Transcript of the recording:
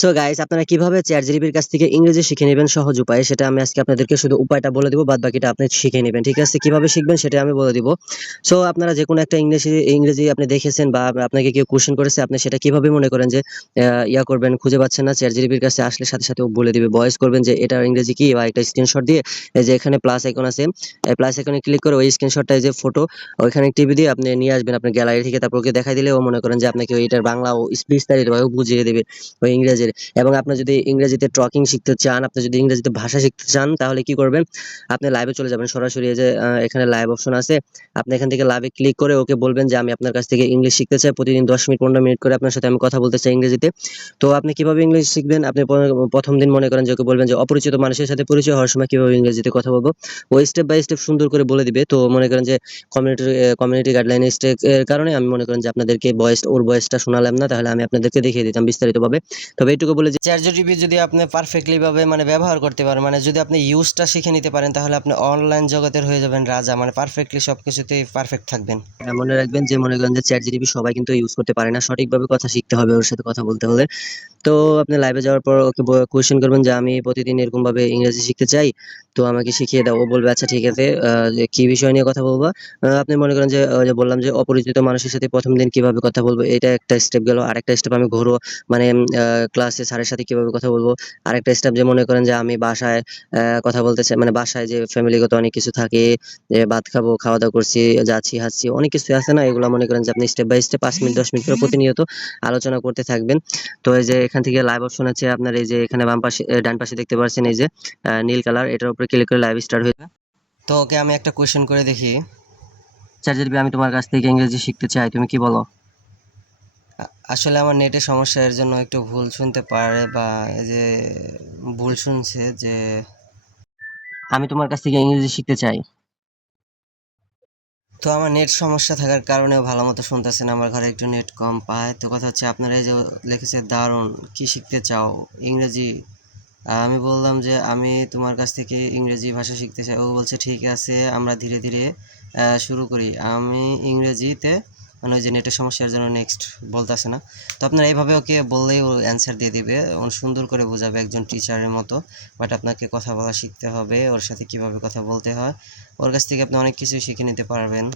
So guys, আপনারা কিভাবে চ্যাটজিপিটির কাছ থেকে ইংরেজি শিখে নেবেন সহজ উপায়ে, সেটা আমি আজকে আপনাদেরকে শুধু উপায়টা বলে দিব, বাদ বাকিটা আপনি শিখে নেবেন। ঠিক আছে, কিভাবে শিখবেন সেটা আমি বলে দিব। সো আপনারা যে কোনো একটা ইংলিশ ইংরেজি আপনি দেখেছেন বা আপনাকে কেউ কোশ্চেন করেছে, আপনি সেটা কিভাবে মনে করেন যে ইয়া করবেন, খুঁজে পাচ্ছেন না, চ্যাটজিপিটির কাছে আসলে সাথে সাথে ও বলে দিবে। ভয়েস করবেন যে এটার ইংরেজি কি, বা একটা স্ক্রিনশট দিয়ে এই যে এখানে প্লাস আইকন আছে, এই প্লাস আইকনে ক্লিক করে ওই স্ক্রিনশটটা যে ফটো ওইখানে টিপে দিয়ে আপনি নিয়ে আসবেন আপনার গ্যালারি থেকে, তারপর ওকে দেখাই দিলে ও মনে করেন যে আপনাকে ওইটার বাংলা ও বিস্তারিতভাবে বুঝিয়ে দেবে ওই ইংরেজির। এবং আপনি যদি ইংরেজিতে টকিং শিখতে চান, আপনি যদি ইংরেজিতে ভাষা শিখতে চান, তাহলে কি করবেন, আপনি লাইভে চলে যাবেন সরাসরি। এই যে এখানে লাইভ অপশন আছে, আপনি এখান থেকে লাইভে ক্লিক করে ওকে বলবেন যে আমি আপনার কাছ থেকে ইংলিশ শিখতে চাই, প্রতিদিন 10 মিনিট 15 মিনিট করে আপনার সাথে আমি কথা বলতে চাই ইংরেজিতে। তো আপনি কিভাবে ইংলিশ শিখবেন, আপনি প্রথম দিন মনে করেন যে ওকে বলবেন যে অপরিচিত মানুষের সাথে পরিচয় হওয়ার সময় কিভাবে ইংরেজিতে কথা বলবো, ওই স্টেপ বাই স্টেপ সুন্দর করে বলে দিবে। তো মনে করেন যে কমিউনিটি কমিউনিটি গাইডলাইন স্টেক এর কারণে আমি মনে করেন যে আপনাদেরকে ওর ভয়েসটা শোনালাম না, তাহলে আমি আপনাদেরকে দেখিয়ে দিতাম বিস্তারিতভাবে। তবে এইটুকু বলে যে চ্যাটজিপিটি যদি আপনি পারফেক্টলি ভাবে মানে ব্যবহার করতে পারেন, মানে যদি আপনি ইউজটা শিখে নিতে পারেন, তাহলে আপনি অনলাইন জগতের হয়ে যাবেন রাজা, মানে পারফেক্টলি সবকিছুতেই পারফেক্ট থাকবেন। মনে রাখবেন যে মনে করেন যে চ্যাটজিপিটি সবাই কিন্তু ইউজ করতে পারে না, সঠিকভাবে কথা শিখতে হবে ওর সাথে কথা বলতে হলে। তো আপনি লাইভে যাওয়ার পর ওকে কোয়েশ্চেন করবেন যে আমি প্রতিদিন এরকম ভাবে ইংরেজি শিখতে চাই, তো আমাকে শিখিয়ে দাও। ও বলবে আচ্ছা ঠিক আছে, যে কি বিষয় নিয়ে কথা বলবো। আপনি মনে করেন যে ওই যে বললাম যে অপরিচিত মানুষের সাথে প্রথম দিন কিভাবে কথা বলবো, এটা একটা স্টেপ গেল। আরেকটা স্টেপ আমি ঘুরো মানে ক্লাসে স্যারের সাথে কিভাবে কথা বলবো। আরেকটা স্টেপ যে মনে করেন যে আমি বাসায় কথা বলতে চাই, মানে বাসায় যে ফ্যামিলিগত অনেক কিছু থাকে, যে ভাত খাবো, খাওয়া দাওয়া করছি, যাচ্ছি হাসছি, অনেক কিছু আছে না, এগুলো মনে করেন যে আপনি step by step 5 minute 10 minute করে প্রতিনিয়ত আলোচনা করতে থাকবেন। তো এই যে এখান থেকে লাইভ অপশন আছে আপনার, এই যে এখানে বাম পাশে ডান পাশে দেখতে পাচ্ছেন এই যে নীল কালার, এটার উপরে ক্লিক করে লাইভ স্টার্ট হয়ে যাবে। তো ওকে আমি একটা কোশ্চেন করে দেখি, চ্যাটজিপিটি আমি তোমার কাছ থেকে ইংরেজি শিখতে চাই, তুমি কি বলো। আসলে আমার নেটের সমস্যা, এর জন্য একটু ভুল শুনতে পারে, বা এই যে ভুল শুনছে যে আমি তোমার কাছ থেকে ইংরেজি শিখতে চাই। তো আমার নেট সমস্যা থাকার কারণে ভালো মতো শুনতেছে না, আমার ঘরে একটু নেট কম পায়। তো কথা হচ্ছে আপনারা এই যে লিখেছে দারুণ, কি শিখতে চাও, ইংরেজি। আমি বললাম যে আমি তোমার কাছ থেকে ইংরেজি ভাষা শিখতে চাই। ও বলছে ঠিক আছে, আমরা ধীরে ধীরে শুরু করি। আমি ইংরেজিতে, মানে ওই যে নেটের সমস্যার জন্য নেক্সট বলতেছে না। তো আপনারা এইভাবে ওকে বললেই ও অ্যান্সার দিয়ে দিবে, ও সুন্দর করে বোঝাবে একজন টিচারের মতো। বাট আপনাকে কথা বলা শিখতে হবে, ওর সাথে কিভাবে কথা বলতে হয়। ওর কাছ থেকে আপনি অনেক কিছু শিখে নিতে পারবেন।